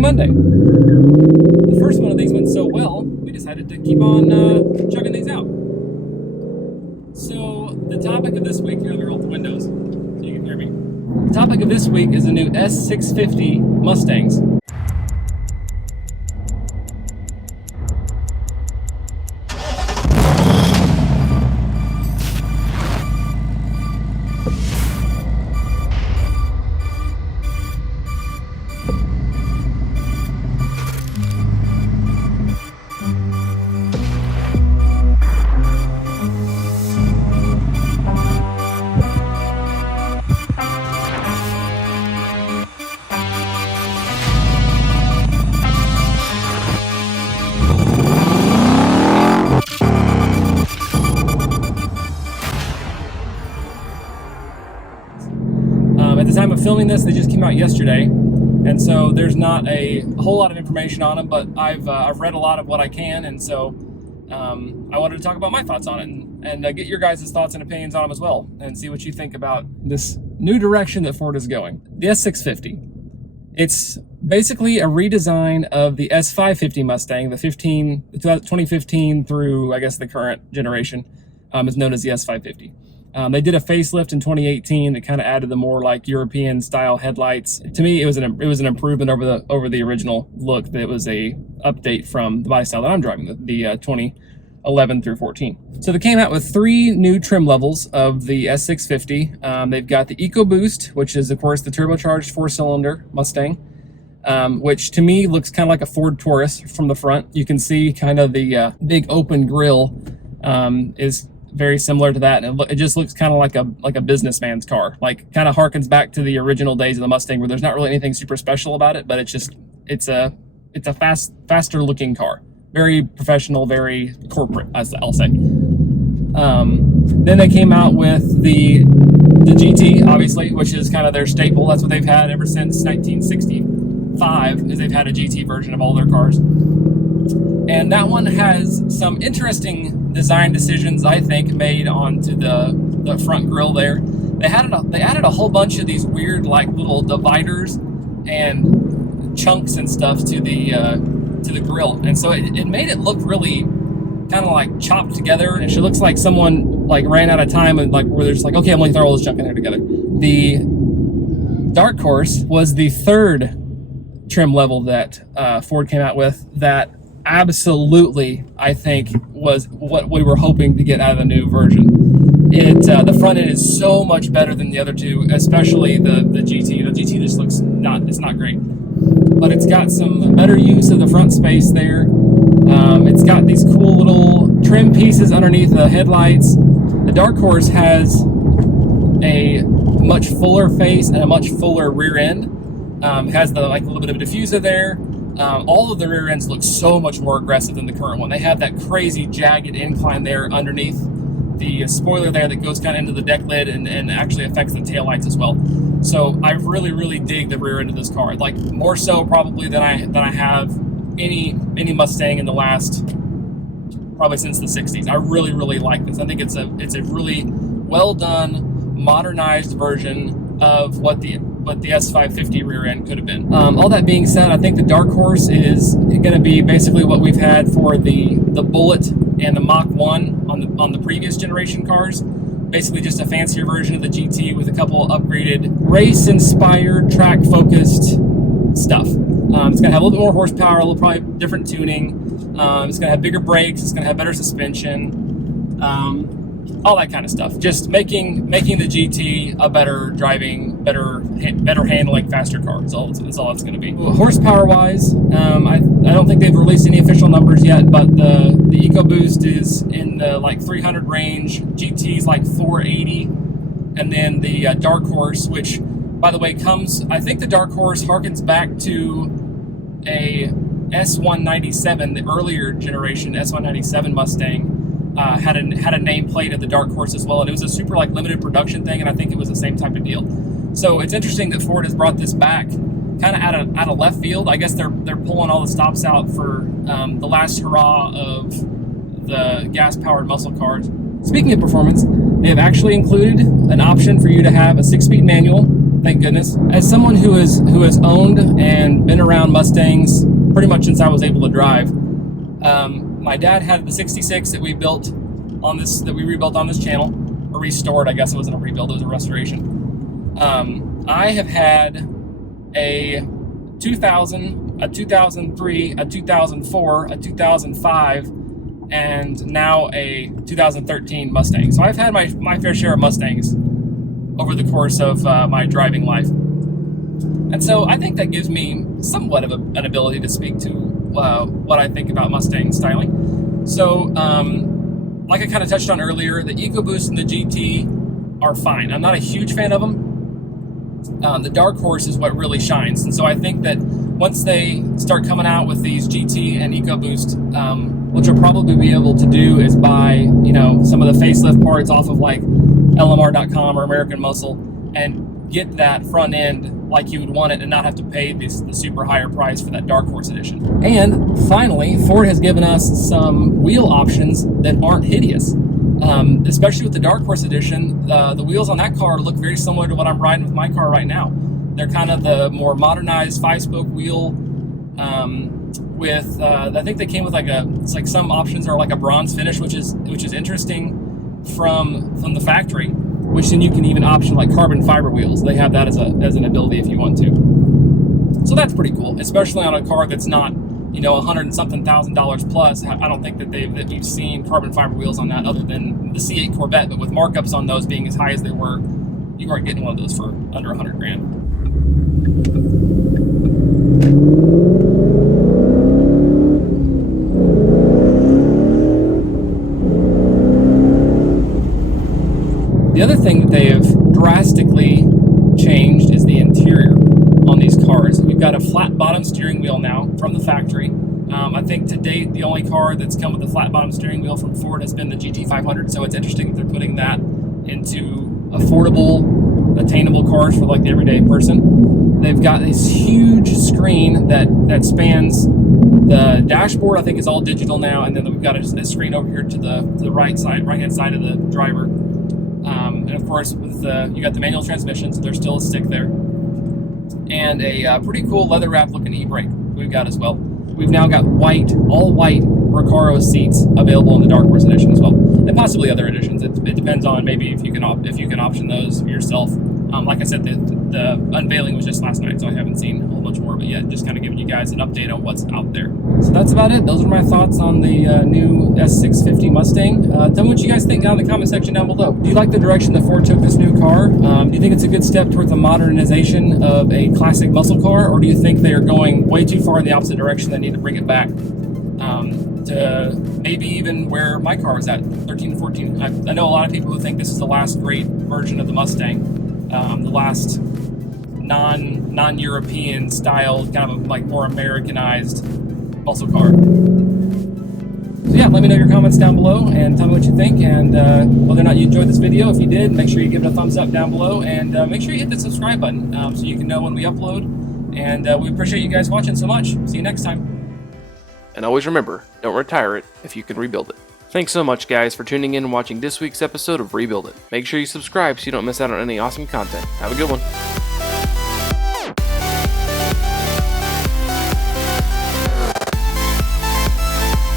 Racing Monday. The first one of these went so well, we decided to keep on chugging these out. So the topic of this week, here, let me roll the windows so you can hear me. The topic of this week is the new S650 Mustangs. At the time of filming this, they just came out yesterday, and so there's not a whole lot of information on them, but I've read a lot of what I can, and so I wanted to talk about my thoughts on it and get your guys' thoughts and opinions on them as well, and see what you think about this new direction that Ford is going. The S650. It's basically a redesign of the S550 Mustang, the 2015 through, I guess, the current generation is known as the S550. They did a facelift in 2018 that kind of added the more like European style headlights. To me, it was an improvement over the original look. That was a update from the body style that I'm driving, the 2011 through 14. So they came out with 3 new trim levels of the S650. They've got the EcoBoost, which is of course the turbocharged 4-cylinder Mustang, which to me looks kind of like a Ford Taurus from the front. You can see kind of the big open grille is very similar to that, and it just looks kind of like a businessman's car. Like, kind of harkens back to the original days of the Mustang, where there's not really anything super special about it, but it's a faster looking car, very professional, very corporate, I'll say. Then they came out with the GT, obviously, which is kind of their staple. That's what they've had ever since 1965, is they've had a GT version of all their cars. And that one has some interesting design decisions, I think, made onto the front grille there. They added a whole bunch of these weird, like, little dividers and chunks and stuff to the grille, and so it made it look really kind of like chopped together. And it looks like someone like ran out of time, and like where they're just like, okay, I'm gonna throw all this junk in here together. The Dark Horse was the 3rd trim level that Ford came out with that absolutely, I think, was what we were hoping to get out of the new version. The front end is so much better than the other two, especially the GT. The GT just looks it's not great, but it's got some better use of the front space there. It's got these cool little trim pieces underneath the headlights. The Dark Horse has a much fuller face and a much fuller rear end. Has the like a little bit of a diffuser there. All of the rear ends look so much more aggressive than the current one. They have that crazy jagged incline there underneath the spoiler there that goes kind of into the deck lid and actually affects the taillights as well. So I really dig the rear end of this car, like more so probably than I have any Mustang in the last, probably since the 60s. I really like this. I think it's a really well done, modernized version of what the S550 rear end could have been. All that being said, I think the Dark Horse is going to be basically what we've had for the Bullet and the Mach 1 on the previous generation cars. Basically just a fancier version of the GT with a couple upgraded race-inspired, track-focused stuff. It's going to have a little bit more horsepower, a little probably different tuning. It's going to have bigger brakes. It's going to have better suspension. All that kind of stuff. Just making the GT a better driving, better handling, faster car. That's all it's going to be. Horsepower wise, I don't think they've released any official numbers yet, but the EcoBoost is in the like 300 range. GT's like 480, and then the Dark Horse, which by the way I think the Dark Horse harkens back to a S197, the earlier generation S197 Mustang. Had a nameplate of the Dark Horse as well, and it was a super like limited production thing, and I think it was the same type of deal. So it's interesting that Ford has brought this back kind of out of left field. I guess they're pulling all the stops out for the last hurrah of the gas-powered muscle cars. Speaking of performance, they have actually included an option for you to have a 6-speed manual thank goodness. As someone who has owned and been around Mustangs pretty much since I was able to drive, my dad had the 66 that we rebuilt on this channel, or restored. I guess it wasn't a rebuild; it was a restoration. I have had a 2000, a 2003, a 2004, a 2005, and now a 2013 Mustang. So I've had my fair share of Mustangs over the course of my driving life. And so I think that gives me somewhat of an ability to speak to what I think about Mustang styling. So, like I kind of touched on earlier, the EcoBoost and the GT are fine. I'm not a huge fan of them. The Dark Horse is what really shines. And so I think that once they start coming out with these GT and EcoBoost, what you'll probably be able to do is buy, some of the facelift parts off of like LMR.com or American Muscle and get that front end like you would want it and not have to pay the super higher price for that Dark Horse edition. And finally, Ford has given us some wheel options that aren't hideous. Especially with the Dark Horse edition, the wheels on that car look very similar to what I'm riding with my car right now. They're kind of the more modernized 5-spoke wheel with I think they came with it's like some options are like a bronze finish, which is interesting from the factory. Which then you can even option like carbon fiber wheels. They have that as an ability if you want to. So that's pretty cool, especially on a car that's not, $100 and something thousand plus. I don't think that you've seen carbon fiber wheels on that other than the C8 Corvette. But with markups on those being as high as they were, you weren't getting one of those for under $100,000. The other thing that they have drastically changed is the interior on these cars. We've got a flat bottom steering wheel now from the factory. I think to date, the only car that's come with a flat bottom steering wheel from Ford has been the GT500, so it's interesting that they're putting that into affordable, attainable cars for like the everyday person. They've got this huge screen that spans the dashboard. I think is all digital now, and then we've got a screen over here to the right hand side of the driver. And of course, with you got the manual transmission, so there's still a stick there, and a pretty cool leather wrap looking e-brake we've got as well. We've now got all white Recaro seats available in the Dark Horse edition as well, and possibly other editions. It depends on maybe if you can option those yourself. Like I said, the unveiling was just last night, so I haven't seen a whole bunch more of it yet. Just kind of giving you guys an update on what's out there. So that's about it. Those are my thoughts on the new S650 Mustang. Tell me what you guys think down in the comment section down below. Do you like the direction that Ford took this new car? Do you think it's a good step towards the modernization of a classic muscle car, or do you think they are going way too far in the opposite direction? They need to bring it back to maybe even where my car was at, 13 and 14. I know a lot of people who think this is the last great version of the Mustang. The last non-European styled, kind of like more Americanized muscle car. So yeah, let me know your comments down below and tell me what you think, and whether or not you enjoyed this video. If you did, make sure you give it a thumbs up down below, and make sure you hit the subscribe button so you can know when we upload. And we appreciate you guys watching so much. See you next time. And always remember, don't retire it if you can rebuild it. Thanks so much, guys, for tuning in and watching this week's episode of Rebuild It. Make sure you subscribe so you don't miss out on any awesome content. Have a good one.